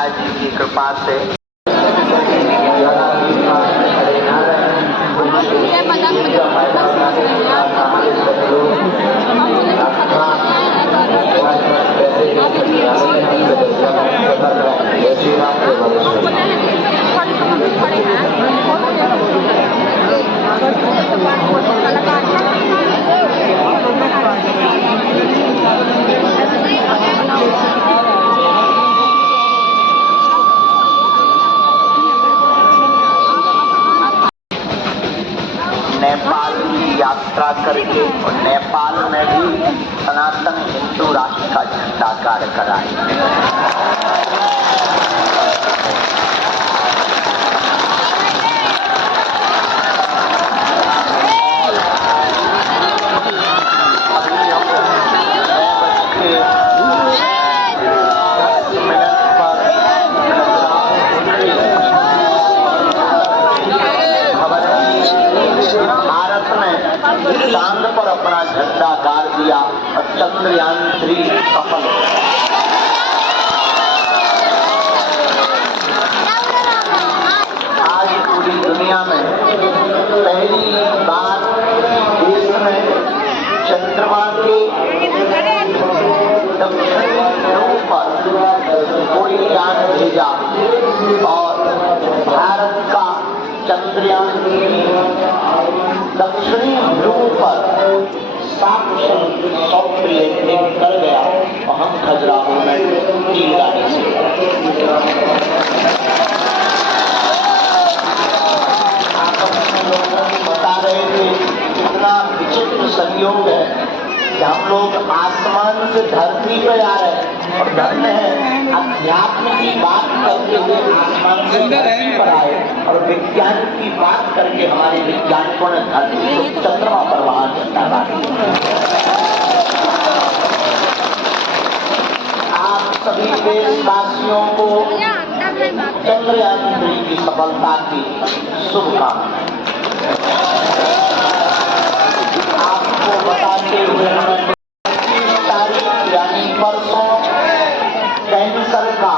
महाराज जी की कृपा से नेपाल की यात्रा करके और नेपाल में भी सनातन हिंदू राष्ट्र का झंडा गाड़ कर आए। चांद पर अपना झंडा गाड़ दिया और चंद्रयान 3 सफल हो गया। आज पूरी दुनिया में पहली बार देश में चंद्रमा के दक्षिणी ध्रुव पर कोई यान भेजा और भारत का चंद्रयान दक्षिणी ध्रुव पर 700 लैंडिंग कर गया और हम खजुराहो में टीलगाड़ी से बता रहे थे कितना विचित्र संयोग है कि हम लोग आसमान से धरती पे आ रहे हैं और धन्य है अध्यात्म की बात करते हुए आसमान से धरती पर आए और विज्ञान की बात करके हमारे वैज्ञानिकों ने धरती को चंद्रमा पर वहां झंडा गाड़ा। आप सभी देशवासियों को चंद्रयान 3 की सफलता की शुभकामनाएं। आपको बताते हुए हमें 30 तारीख यानी परसों कैंसर का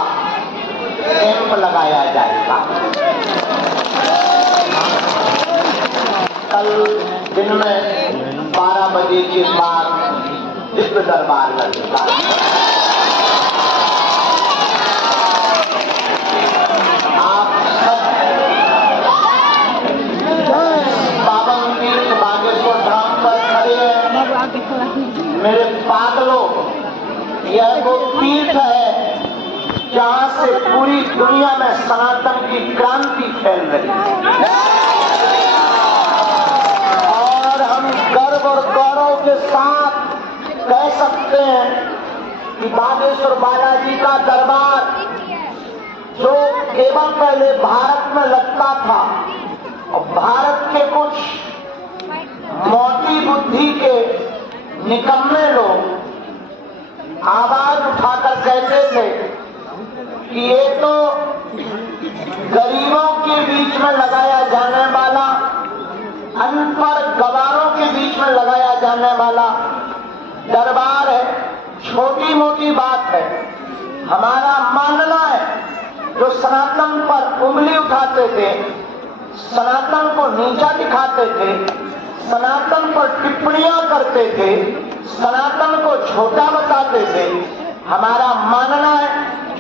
कैंप लगाया जाएगा। कल दिन में 12 बजे के बाद दिव्य दरबार लगेगा। आप सब पावन तीर्थ बागेश्वर धाम पर खड़े हैं। मेरे पागलों, यह वो तीर्थ है जहां से पूरी दुनिया में सनातन की क्रांति फैल रही है और हम गर्व और गौरव के साथ कह सकते हैं कि बागेश्वर बालाजी का दरबार जो केवल पहले भारत में लगता था और भारत के कुछ मोटी बुद्धि के निकम्मे लोग आवाज उठाकर कहते थे कि ये तो गरीबों के बीच में लगाया जाने वाला, अनपढ़ गवारों के बीच में लगाया जाने वाला दरबार है, छोटी मोटी बात है। हमारा मानना है जो सनातन पर उंगली उठाते थे, सनातन को नीचा दिखाते थे, सनातन पर टिप्पणियां करते थे, सनातन को छोटा बताते थे, हमारा मानना है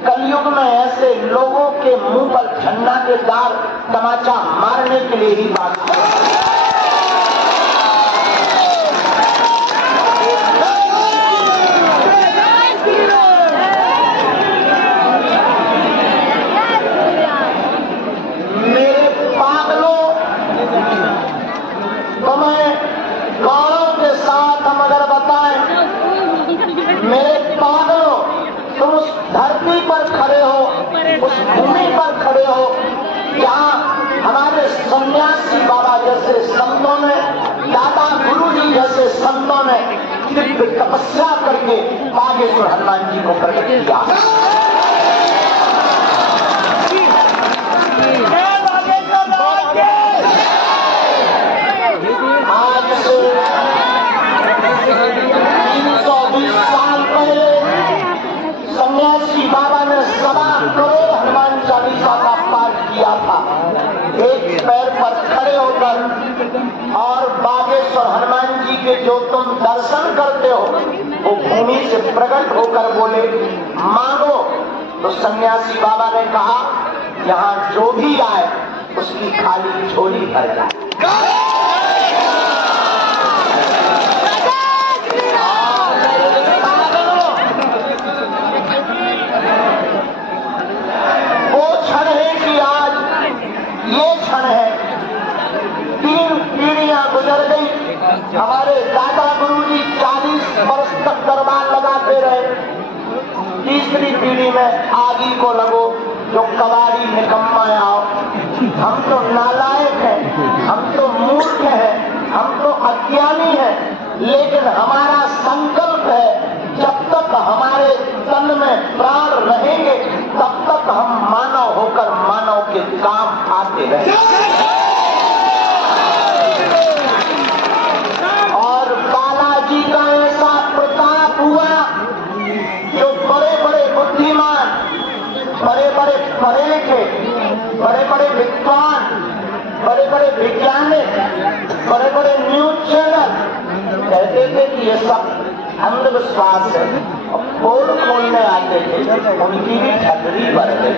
कलयुग में ऐसे लोगों के मुंह पर झंडा के दार तमाचा मारने के लिए ही बात है। मेरे पागलों, तुम्हें गौरव के साथ हम अगर बताएं, मेरे पागलों, तुम उस धरती पर खड़े हो, उस भूमि पर खड़े हो जहाँ हमारे सन्यासी बाबा जैसे संतों ने, दादा गुरु जी जैसे संतों ने दिव्य तपस्या करके बागेश्वर हनुमान जी को प्रकट किया। आज से 320 साल पहले सन्यासी बाबा ने 1.25 करोड़ बागेश्वर हनुमान जी के जो तुम दर्शन करते हो वो भूमि से प्रकट होकर बोले मांगो। तो सन्यासी बाबा ने कहा यहाँ जो भी आए उसकी खाली झोली भर जाए। वो क्षण है कि आज ये क्षण है। 3 पीढ़ियां गुजर गई। हमारे दादा गुरुजी 40 वर्ष तक दरबार लगाते रहे। तीसरी पीढ़ी में आगे को लगो जो कबाड़ी निकम्मा आओ। हम तो नालायक हैं, हम तो मूर्ख हैं, हम तो अज्ञानी हैं, लेकिन हमारा संकल्प है जब तक हमारे तन में प्राण रहेंगे तब तक हम मानव होकर मानव के काम आते रहेंगे। और बालाजी का ऐसा प्रताप हुआ जो बड़े बड़े बुद्धिमान, बड़े बड़े पढ़े लिखे, बड़े बड़े विद्वान, बड़े बड़े वैज्ञानिक, बड़े बड़े न्यूज चैनल कहते थे कि ये सब अंधविश्वास है। पोल खोलने आते थे, उनकी भी ठगरी बढ़ गई।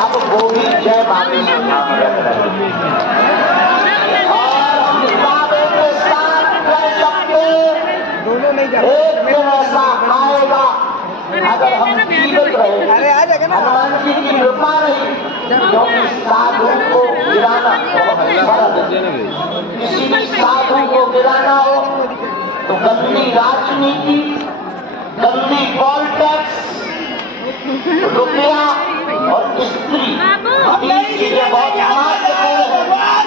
अब वो भी जय बागेश्वर नाम रख रहे और हम बाबे के साथ कह सकते एक दिन ऐसा आएगा अगर हम जीवित रहे, हनुमान जी की कृपा रही, क्योंकि साधु को गिराना किसी भी साधु को गिराना हो तो गंदी राजनीति, गंदी पॉल टैक्स, रुपया और स्त्री, तीन चीजें बहुत महत्वपूर्ण है।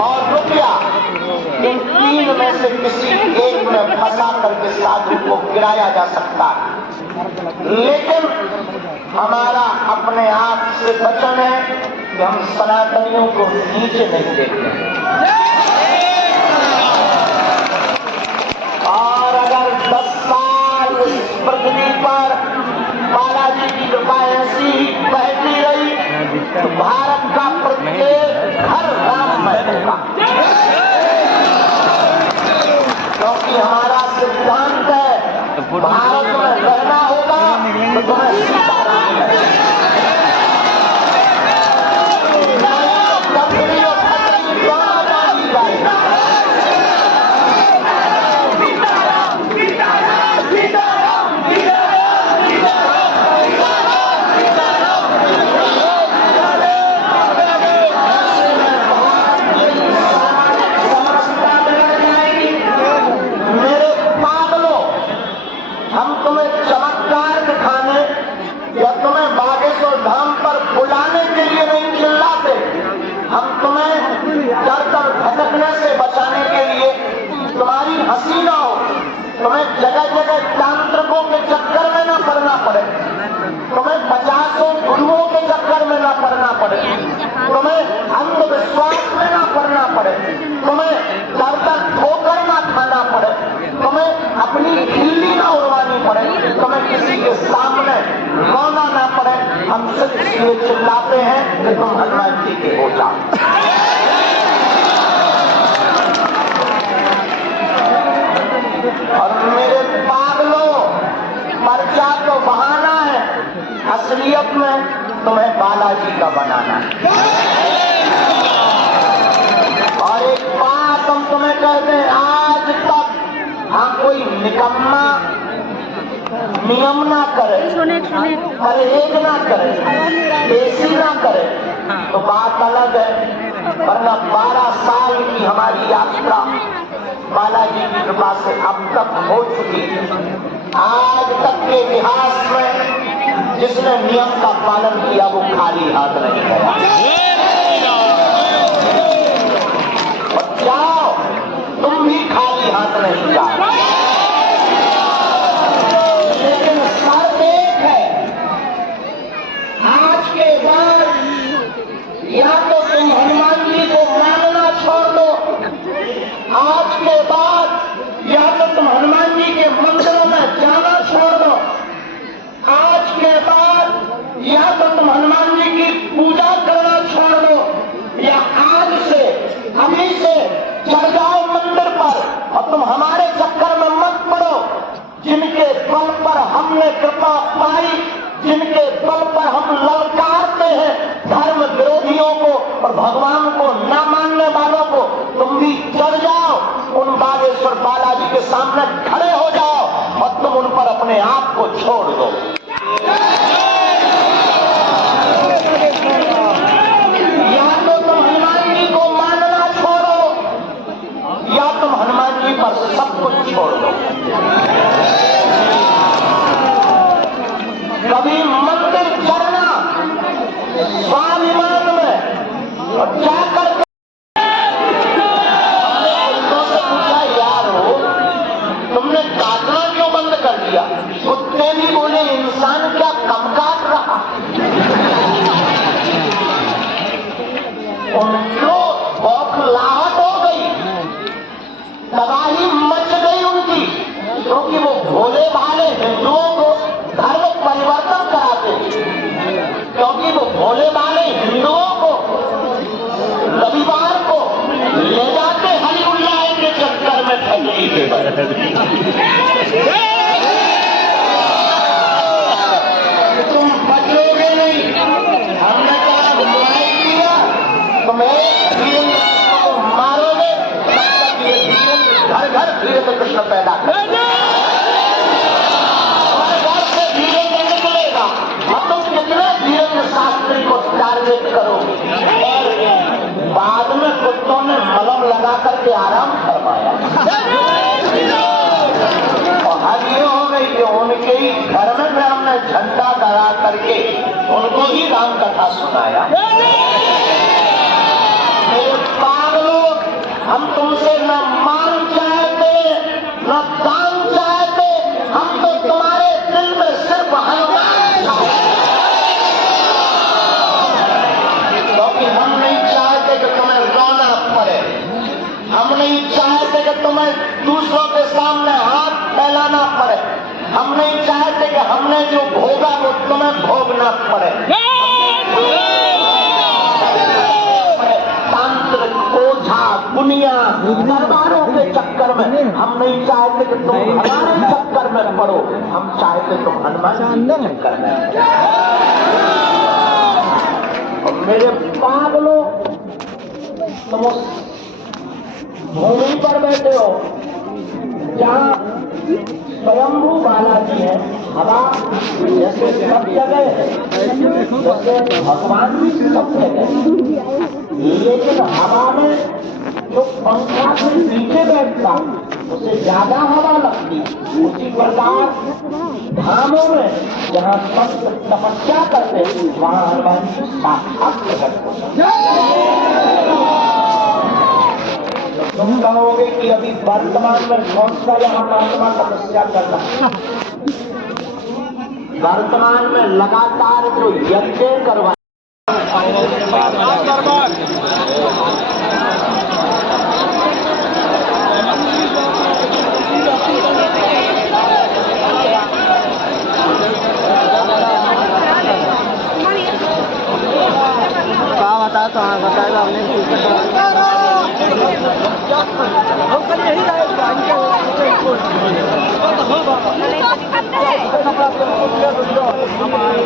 और रुपया, इन 3 में से किसी एक में फंसा करके साधु को गिराया जा सकता है। लेकिन हमारा अपने आप से वचन है कि हम सनातनियों को नीचे नहीं देखते। और अगर 10 साल इस पृथ्वी पर बालाजी की कृपा ऐसी ही बहती रही तो भारत का प्रत्येक घर राममय होगा। क्योंकि हमारा सिद्धांत है भारत में रहना होगा तो तुम्हें सीताराम है। तुम्हें जगह जगह तांत्रिकों के चक्कर में न पड़ना पड़े, तुम्हें 50 गुरुओं के चक्कर में न पड़ना पड़े, तुम्हें अंधविश्वास में न पड़ना पड़े, तुम्हें दर दर ठोकर न खाना पड़े, तुम्हें अपनी खिल्ली न उड़वानी पड़े, तुम्हें किसी के सामने रोना न पड़े। हम सिर्फ इसलिए चिल्लाते हैं कि तुम हनुमान जी के हो जाओ। और मेरे पागलों, पर्चा तो बहाना है, असलियत में तुम्हें बालाजी का बनाना है। और एक बात हम तुम्हें कहते हैं, आज तक कोई निकम्मा नियम ना करे, परहेज ना करे, देसी ना करे तो बात अलग है। वरना 12 साल की हमारी यात्रा बालाजी की कृपा से अब तक हो चुकी है। आज तक के इतिहास में जिसने नियम का पालन किया वो खाली हाथ नहीं गया। और जाओ, तुम भी खाली हाथ नहीं जाओ। लेकिन शर्त एक है, आज के बाद या तो तुम हनुमान जी को मानना छोड़ दो, आज के बाद या तो तुम हनुमान जी के मंदिरों में जाना छोड़ दो, आज के बाद या तो तुम हनुमान जी की पूजा तुम हमारे चक्कर में मत पड़ो। जिनके बल पर हमने कृपा पाई, जिनके बल पर हम ललकारते हैं धर्म विरोधियों को और भगवान को न मानने वालों को, तुम भी चढ़ जाओ, उन बागेश्वर बालाजी के सामने खड़े हो जाओ और तुम उन पर अपने आप को छोड़ दो। या तो तुम हनुमान जी को मानना छोड़ो, या तुम हनुमान जी पर सब कुछ छोड़ दो। कभी मंदिर चढ़ना स्वाभिमान में और जाकर हमने कुत्तों से पूछा, यार हो तुमने काटना क्यों बंद कर दिया? कुत्ते भी बोले, इंसान क्या कम काट रहा? उनको बौखलाहट हो गई, तबाही मच गई उनकी, क्योंकि वो भोले भाले हिंदुओं को धर्म परिवर्तन कराते, क्योंकि वो भोले भाले हिंदुओं को रविवार को ले जाते हरिउल्लाह के चक्कर में ठगी। तुम बचोगे नहीं। हमने कहा मार दिया, तुम्हें वीरेंद्र को मारोगे, घर घर वीरेंद्र कृष्ण पैदा करेंगे। शास्त्री को टारगेट करो और बाद में कुत्तों ने मलम लगा करके आराम फरमाया। और हद ये हो गई कि उनके ही घर में फिर हमने झंडा गड़ा करके उनको ही राम कथा सुनाया। मेरे पागलों, हम तुमसे न मान चाहते न दान चाहते, हम तो तुम्हारे दिल में सिर्फ हनुमान चाहते। हम नहीं चाहते कि तुम्हें रोना पड़े, हम नहीं चाहते कि तुम्हें दूसरों के सामने हाथ फैलाना पड़े, हम नहीं चाहते कि हमने जो भोगा वो तुम्हें भोगना पड़े। तांत्रिक ओझा दुनिया दरबारों के चक्कर में हम नहीं चाहते कि तुम हमारे चक्कर में पड़ो, हम चाहते तुम हनुमान जी के चक्कर में। और मेरे पागलों, तुम उस भूमि पर बैठे हो जहाँ स्वयंभू बालाजी है, हवा जैसे सब जगह है, जैसे भगवान भी सब जगह, लेकिन हवा में जो पंखा से नीचे बैठता उसे ज्यादा हवा लगती। उसी प्रकार धामों में जहाँ संत तपस्या करते वहाँ हनुमान जी साक्षात प्रकट होता। तुम कहोगे कि अभी वर्तमान में कौन सा यहाँ महात्मा तपस्या कर रहा है? वर्तमान में लगातार जो यज्ञ करवा बताएगा हमने